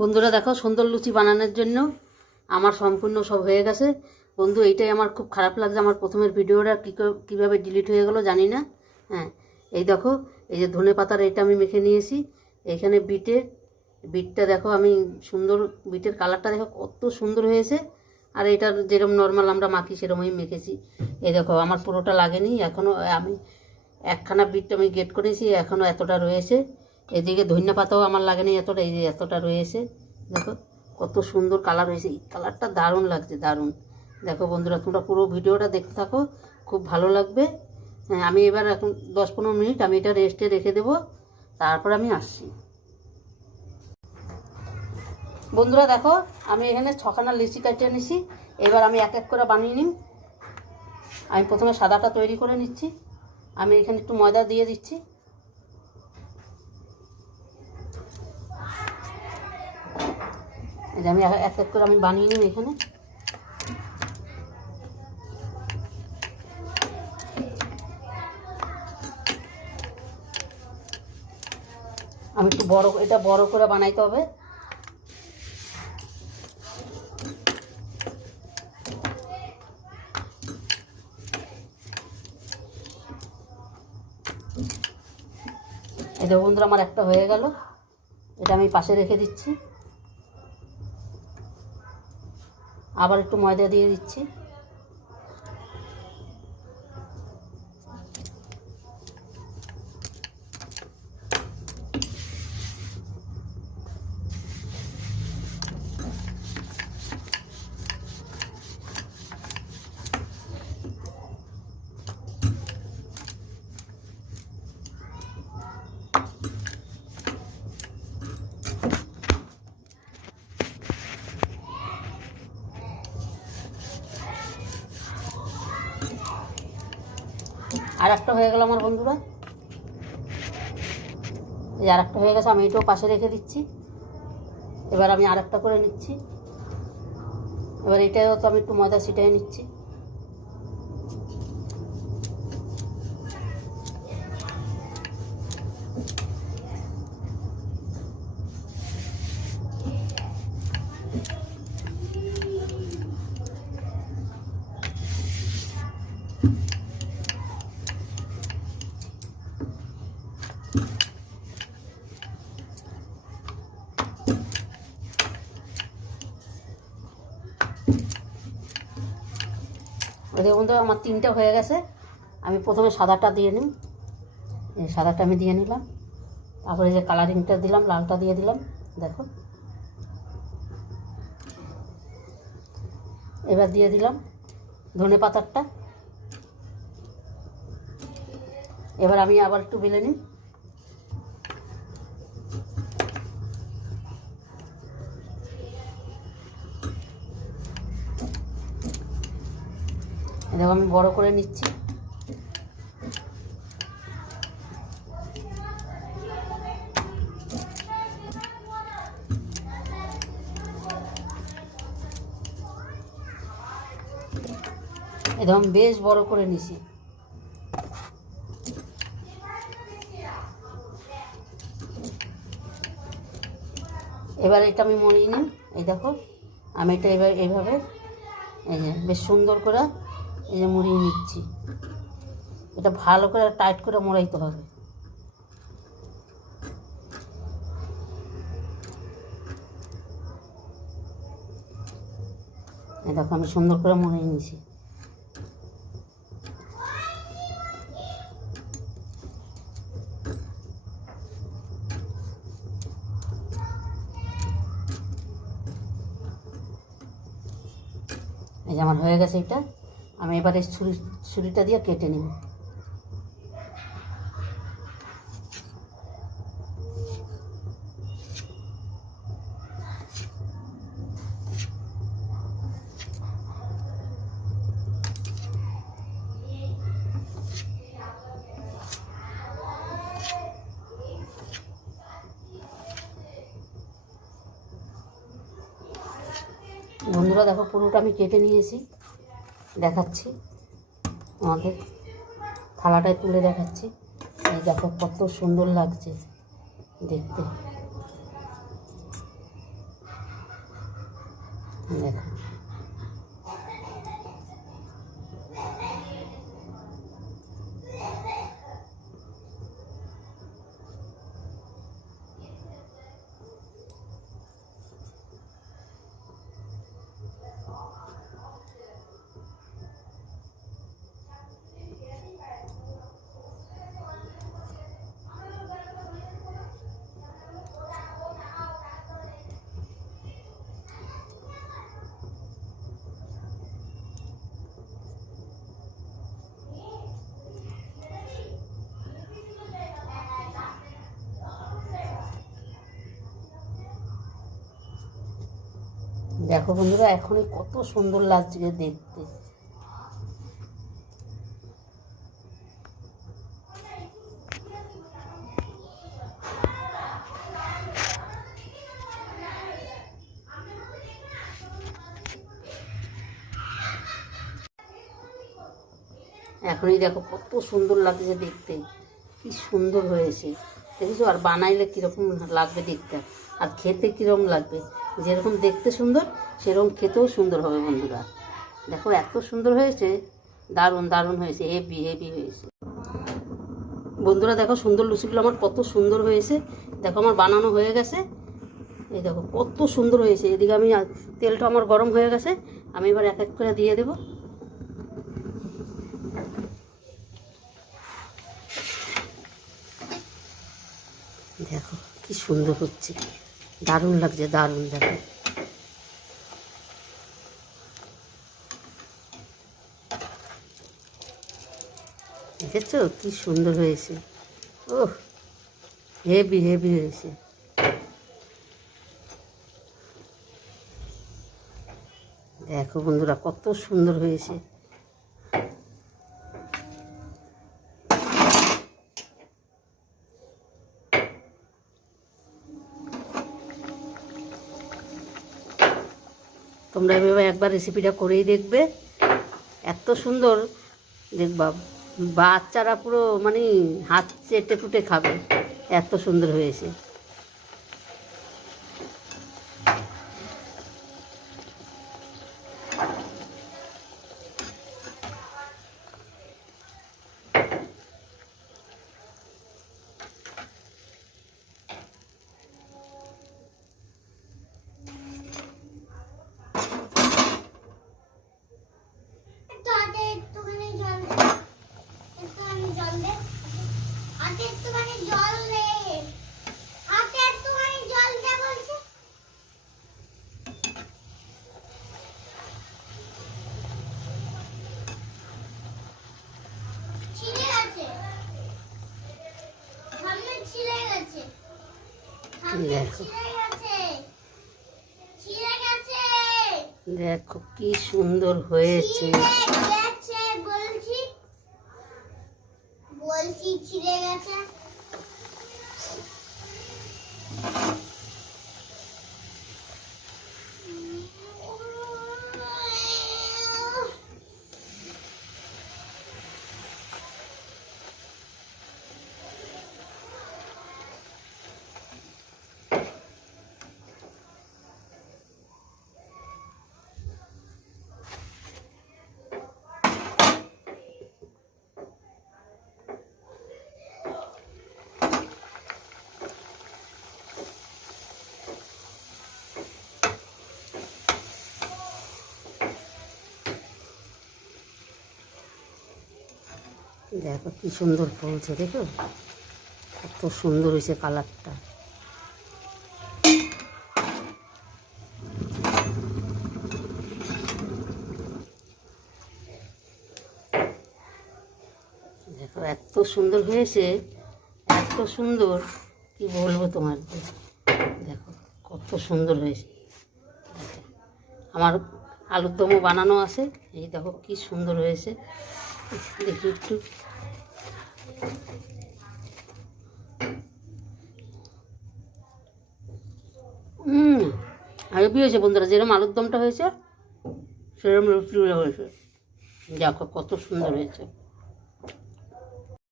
বন্ধুরা দেখো, সুন্দর লুচি বানানোর জন্য আমার সম্পূর্ণ সব হয়ে গেছে। বন্ধু, এইটাই আমার খুব খারাপ লাগছে, আমার প্রথমের ভিডিওটা কীভাবে ডিলিট হয়ে গেল জানি না। হ্যাঁ, এই দেখো, এই যে ধনে পাতার এটা আমি মেখে নিয়েছি। এইখানে বিটটা দেখো, আমি সুন্দর বিটের কালারটা দেখো কত সুন্দর হয়েছে। আর এটা যেরকম নর্মাল আমরা মাখি সেরকমই মেখেছি। এই দেখো, আমার পুরোটা লাগেনি এখনও, আমি একখানা বিট আমি গেট করেছি, এখনও এতটা রয়েছে। এদিকে ধনিয়া পাতাও আমার লাগেনি এতটা, এই যে এতটা রয়েছে। দেখো কত সুন্দর কালার হয়েছে, এই কালারটা দারুণ লাগছে, দারুণ। দেখো বন্ধুরা, তোমরা পুরো ভিডিওটা দেখতে থাকো, খুব ভালো লাগবে। হ্যাঁ, আমি এবার এখন 10-15 মিনিট আমি এটা রেস্টে রেখে দেবো, তারপর আমি আসছি। বন্ধুরা দেখো, আমি এখানে 6খানা লিচি কাটিয়ে নিছি। এবার আমি এক এক করে বানিয়ে নিই। আমি প্রথমে সাদাটা তৈরি করে নিচ্ছি। আমি এখানে একটু ময়দা দিয়ে দিচ্ছি। এই যে আমি এক এক করে আমি বানিয়ে নিই এখানে। আমি একটু এটা বড় করে বানাইতে হবে। এই দেখো বন্ধুরা, আমার একটা হয়ে গেল, এটা আমি পাশে রেখে দিচ্ছি। আবার একটু ময়দা দিয়ে দিচ্ছি। আর একটা হয়ে গেল আমার বন্ধুরা, এই আর একটা হয়ে গেছে, আমি এটাও পাশে রেখে দিচ্ছি। এবার আমি আর একটা করে নিচ্ছি। এবার এটাও তো আমি একটু ময়দা ছিটিয়ে নিচ্ছি। দেখুন তো, আমার 3টে হয়ে গেছে। আমি প্রথমে সাদাটা দিয়ে নিই। এই সাদাটা আমি দিয়ে নিলাম, তারপরে যে কালারিংটা দিলাম, লালটা দিয়ে দিলাম। দেখো, এবার দিয়ে দিলাম ধনে পাতারটা। এবার আমি আবার একটু বেলে নিই। দেখো, আমি বড় করে নিচ্ছি। একদম বেশ বড় করে নিছি। এবার এটা আমি মরিয়ে নিই। এই দেখো, আমি এটা এবার এইভাবে এই যে বেশ সুন্দর করে এই যে মুড়িয়ে নিচ্ছি। এটা ভালো করে টাইট করে মোড়াইতে হবে। এই দেখো, আমি সুন্দর করে মুড়িয়ে নিয়েছি। এই যে আমার হয়ে গেছে এটা। আমি এবারে ছুরিটা দিয়ে কেটে নিব। বন্ধুরা দেখো, পুরোটা আমি কেটে নিয়েছি, দেখাচ্ছি আমাদের থালাটায় তুলে দেখাচ্ছি। এই দেখো কত সুন্দর লাগছে দেখতে। দেখো দেখো বন্ধুরা, এখনই কত সুন্দর লাগছে দেখতে। এখনই দেখো কত সুন্দর লাগছে দেখতে, কি সুন্দর হয়েছে দেখেছো। আর বানাইলে কীরকম লাগবে দেখতে, আর খেতে কীরকম লাগবে। যেরকম দেখতে সুন্দর সেরকম খেতেও সুন্দর হবে বন্ধুরা। দেখো এত সুন্দর হয়েছে, দারুণ দারুণ হয়েছে, হেভি হেভি হয়েছে বন্ধুরা। দেখো সুন্দর লুচিগুলো আমার কত সুন্দর হয়েছে। দেখো আমার বানানো হয়ে গেছে, এই দেখো কত সুন্দর হয়েছে। এদিকে আমি তেলটা আমার গরম হয়ে গেছে, আমি এবার এক এক করে দিয়ে দেবো। দেখো কি সুন্দর হচ্ছে, দারুণ লাগছে, দারুণ। দেখো দেখেছো কি সুন্দর হয়েছে, ওহ হেভি হেভি হয়েছে। দেখো বন্ধুরা কত সুন্দর হয়েছে। তোমরা এভাবে একবার রেসিপিটা করেই দেখবে, এত সুন্দর দেখবা, বাচ্চারা পুরো মানে হাত চেটে ফুটে খাবে, এত সুন্দর হয়েছে। দেখো দেখো কি সুন্দর হয়েছে, বলছি ছিঁড়ে গেছে। দেখো কি সুন্দর ফুলছে, দেখো কত সুন্দর হয়েছে কালারটা। দেখো এত সুন্দর হয়েছে, এত সুন্দর কি বলবো তোমার। দেখো কত সুন্দর হয়েছে। আমার আলুর দমও বানানো আছে, এই দেখো কি সুন্দর হয়েছে। দেখি একটু, হেভি হয়েছে বন্ধুরা। যেরকম আলুর দমটা হয়েছে সেরকম লুচিগুলো হয়েছে। দেখো কত সুন্দর হয়েছে।